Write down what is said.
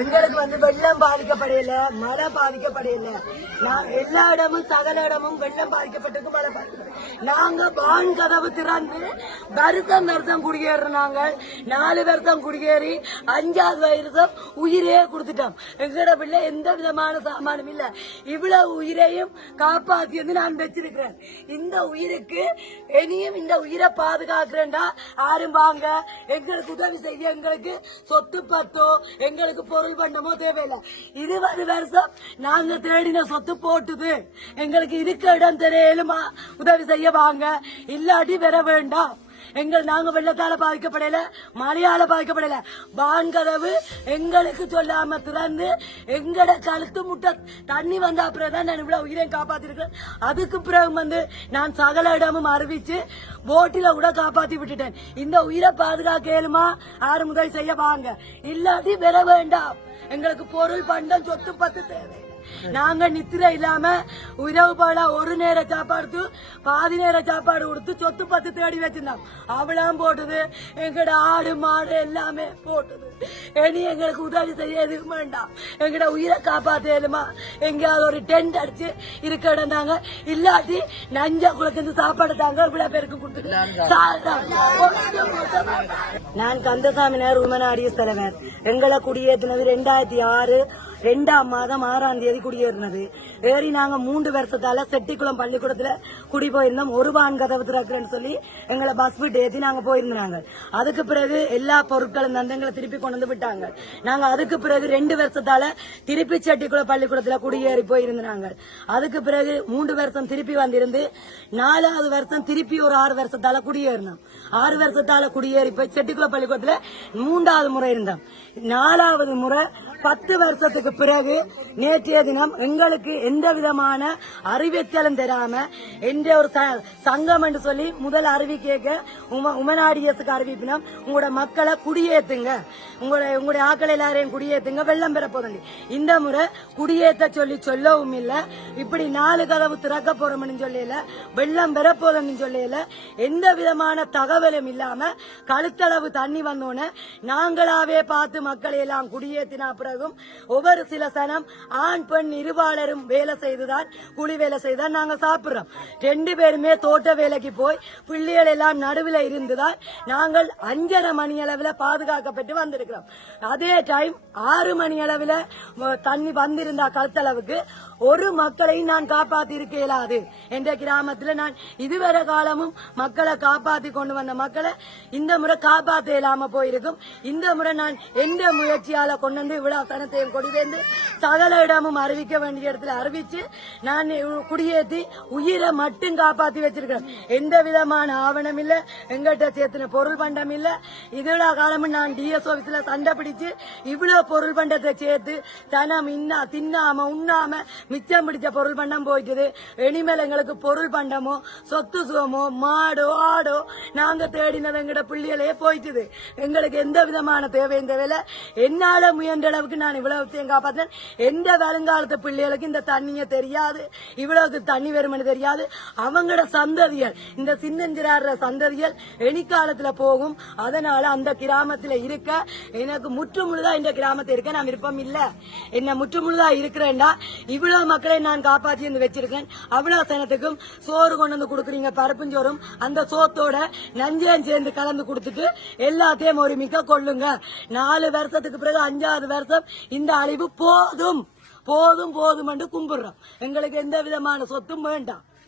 எங்களுக்கு வெள்ளம் பாதிக்கப்படையில, மழை பாதிக்கப்படையில. எல்லா இடமும் சகல இடமும் வெள்ளம் பாதிக்கப்பட்டிருக்கு, மழை பாதிக்கப்படும். நாங்க வான் கதவு திறந்து வருஷம் குடியேறும். நாங்கள் 4 வருஷம் குடியேறி 5வது வருஷம் உயிரே கொடுத்துட்டோம். எங்கட பிள்ளை எந்த விதமான சாமானும் இல்ல. இவ்வளவு உயிரையும் காப்பாத்தி வந்து நான் வச்சிருக்கிறேன். இந்த உயிருக்கு இனியும் இந்த உயிரை பாதுகாக்கிறேன்டா யாரும் வாங்க எங்களுக்கு உதவி செய்ய. எங்களுக்கு சொத்து பத்தோ எங்களுக்கு பொருள் பண்டமோ தேவையில்லை. 20 வருஷம் நாங்க தேடின சொத்து போட்டுது. எங்களுக்கு இருக்க இடம் தெரியலுமா உதவி செய்ய வாங்க, இல்லாட்டி வர வேண்டாம். நாங்க வெள்ளத்தால பாதிக்கப்படல, மழையால பாதிக்கப்படல. வான்கதவு எங்களுக்கு சொல்லாம திறந்து எங்கட கழுத்து முட்டை தண்ணி வந்த அப்புறம் நான் இவ்வளவு உயிரை காப்பாத்திருக்கேன். அதுக்கு பிறகு நான் சகல இடமும் அறிவிச்சு போட்டில கூட காப்பாத்தி விட்டுட்டேன். இந்த உயிரை பாதுகாக்க இயலுமா யாரும் உதவி செய்ய வாங்க, இல்லாட்டி வர வேண்டாம். எங்களுக்கு பொருள் பண்டம் சொத்து பத்து தேவை. நாங்க நித்திர இல்லாம உறவு போல ஒரு நேர சாப்பாடு பாதி நேர சாப்பாடு கொடுத்து சொத்து பத்து தேடி வச்சிருந்தோம். அவளாம் போட்டுது, எங்கட ஆடு மாடு எல்லாமே போட்டுது. இனி எங்களுக்கு உதவி செய்ய எதுவும் வேண்டாம். எங்கட உயிரை காப்பாத்தேலுமா எங்கேயாவது ஒரு டென்ட் அடிச்சு இருக்க இடம் தாங்க, இல்லாட்டி நஞ்சா குளத்து சாப்பாடு தாங்க இவ்வளவு பேருக்கு கொடுத்துட்டு. நான் கந்தசாமி நேர் உமனாடிய தலைவர். எங்களை குடியேற்றினது 2006 2ஆம் மாதம் 6ஆம் தேதி குடியேறினது. ஏறி நாங்க 3 வருஷத்தால செட்டிக்குளம் பள்ளிக்கூடத்துல குடி போயிருந்தோம். ஒரு வான் கதவு திறக்கிறேன்னு சொல்லி எங்களை பஸ் விட்டு ஏற்றி நாங்க போயிருந்தாங்க. அதுக்கு பிறகு எல்லா பொருட்களும் தந்து எங்களை திருப்பி கொண்டு வந்து விட்டாங்க. நாங்க அதுக்கு பிறகு 2 வருஷத்தால திருப்பி செட்டிக்குளம் பள்ளிக்கூடத்துல குடியேறி போயிருந்தாங்க. அதுக்கு பிறகு 3 வருஷம் திருப்பி வந்திருந்து 4வது வருஷம் திருப்பி ஒரு 6 வருஷத்தால குடியேறினோம். 6 வருஷத்தால குடியேறி போய் செட்டிக்குளம் பள்ளிக்கூடத்துல 3வது முறை இருந்தோம். 4வது முறை 10 வருஷத்துக்கு பிறகு நேற்றைய தினம் எங்களுக்கு எந்த விதமான அறிவித்தலும் தராம எந்த ஒரு சங்கம் என்று சொல்லி முதல் அறிவிக்க உமனாடியஸுக்கு அறிவிப்பினோம். உங்களோட மக்களை குடியேற்றுங்க, உங்களுடைய ஆக்கள் எல்லாரையும் குடியேற்றுங்க, வெள்ளம் பெற போதும். இந்த முறை குடியேற்ற சொல்லி சொல்லவும் இல்ல. இப்படி 4 கதவு திறக்க போறோம்னு சொல்லல, வெள்ளம் பெற போதும்னு சொல்லல, எந்த விதமான தகவலும் இல்லாம கழுத்தளவு தண்ணி வந்தோன்னு நாங்களாவே பார்த்து மக்களை எல்லாம் குடியேற்றினா பிறகும் ஒவ்வொரு சில சனம் ஆண் பெண் இருபாலரும் வேலை செய்துதான் கூலி வேலை செய்துதான் நாங்க சாப்பிடுறோம். 2 பேருமே தோட்ட வேலைக்கு போய் பிள்ளைகள் எல்லாம் நடுவில் இருந்துதான் நாங்கள் 5:30 மணி அளவில் பாதுகாக்கப்பட்டு வந்திருக்கிறோம். அதே டைம் 6 மணி அளவில் தண்ணி வந்திருந்தா கழுத்தளவுக்கு ஒரு மக்களையும் நான் காப்பாத்தி இருக்க இயலாது. என்ற கிராமத்தில் நான் இதுவரை காலமும் மக்களை காப்பாத்தி கொண்டு வந்த மக்களை இந்த முறை காப்பாற்ற இயலாம போயிருக்கும். இந்த முறை நான் எந்த முயற்சியால கொண்டு வந்து இவ்வளவு சனத்தையும் கொடிவேந்து சகல இடமும் அறிவிக்க வேண்டிய இடத்துல அறிவிச்சு நான் குடியேற்றி உயிரை மட்டும் காப்பாத்தி வச்சிருக்கிறேன். எந்த விதமான ஆவணம் இல்ல, எங்கிட்ட சேர்த்துன பொருள் பண்டம் இல்ல. இவ்வளவு காலமும் நான் டிஎஸ் ஆபீஸ்ல சண்டை பிடிச்சு இவ்வளவு பொருள் பண்டத்தை சேர்த்து சனம் தின்னாம உண்ணாம மிச்சம் பிடிச்ச பொருள் பண்டம் போயிட்டுது. இனிமேல் எங்களுக்கு பொருள் பண்டமோ சொத்து சுகமோ மாடோ ஆடோ நாங்க தேடினது எங்கட பிள்ளைகளே போயிட்டுது. எங்களுக்கு எந்த விதமான தேவையும் தேவையில்ல. என்னால முயன்ற அளவுக்கு நான் இவ்வளவு காப்பாற்றேன். எந்த வருங்காலத்து பிள்ளைகளுக்கு இந்த தண்ணிய தெரியாது, இவ்வளவுக்கு தண்ணி வரும்னு தெரியாது. அவங்களோட சந்ததிகள், இந்த சின்னஞ்சிறாடுற சந்ததிகள் எனிக்காலத்துல போகும். அதனால அந்த கிராமத்துல இருக்க எனக்கு முற்றுமுழுதா இந்த கிராமத்தில் இருக்க நான் விருப்பம் இல்ல. என்ன முற்றுமுழுதா இருக்கிறேன்டா இவ்வளவு மக்களை நான் காப்பாற்றி வந்து வச்சிருக்கேன். அவ்வளவு சனத்துக்கும் சோறு கொண்டு வந்து கொடுக்குறீங்க, பருப்புஞ்சோறும். அந்த சோத்தோட நஞ்சையும் சேர்ந்து கலந்து கொடுத்துட்டு எல்லாத்தையும் ஒரு மிக்க கொள்ளுங்க. 4 வருஷத்துக்கு பிறகு 5வது வருஷம் இந்த அழிவு போதும் போதும் போதும் என்று கும்பிடுறோம். எங்களுக்கு எந்த விதமான சொத்தும் வேண்டாம்.